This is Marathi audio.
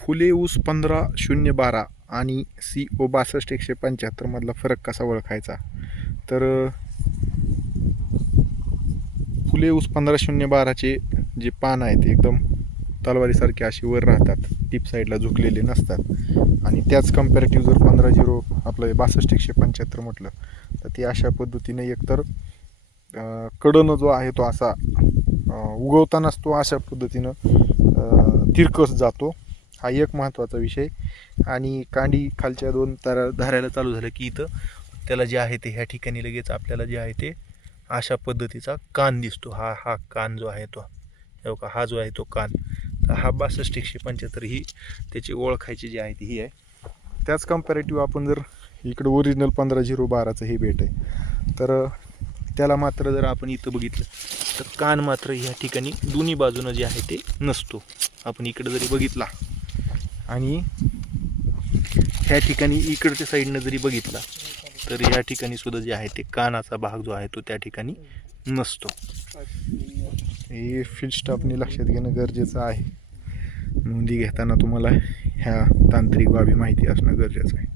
फुले ऊस 15-0-12 आणि CO 62-175 मधला फरक कसा ओळखायचा? तर फुले ऊस 15-0-12चे जे पान आहेत एकदम तलवारीसारखे असे वर राहतात, टीप साईडला झुकलेले नसतात. आणि त्याच कंपॅरेटिव्ह जर 15-0 आपलं 62-175 म्हटलं तर ते अशा पद्धतीने एकतर कडनं जो आहे तो असा उगवतानाच तो अशा पद्धतीनं तिरकस जातो. हा एक महत्त्वाचा विषय. आणि कांडी खालच्या 2 तारा धरायला चालू झालं की इथं त्याला जे आहे ते ह्या ठिकाणी लगेच आपल्याला जे आहे ते अशा पद्धतीचा कान दिसतो. हा कान जो आहे तो हा जो आहे तो कान. तर हा 62-175 ही त्याची ओळखायची जी आहे ती ही आहे. त्याच कंपॅरेटिव्ह आपण जर इकडं ओरिजिनल 15-0-12चं हे भेट आहे तर त्याला मात्र जर आपण इथं बघितलं तर कान मात्र ह्या ठिकाणी दोन्ही बाजूनं जे आहे ते नसतो. आपण इकडं जरी बघितला आणि ह्या ठिकाणी इकडच्या साईडनं जरी बघितला तर ह्या ठिकाणी सुद्धा जे आहे ते कानाचा भाग जो आहे तो त्या ठिकाणी नसतो. हे फील्ड स्टाफने लक्षात घेणं गरजेचं आहे. नोंदी घेताना तुम्हाला ह्या तांत्रिक बाबी माहिती असणं गरजेचं आहे.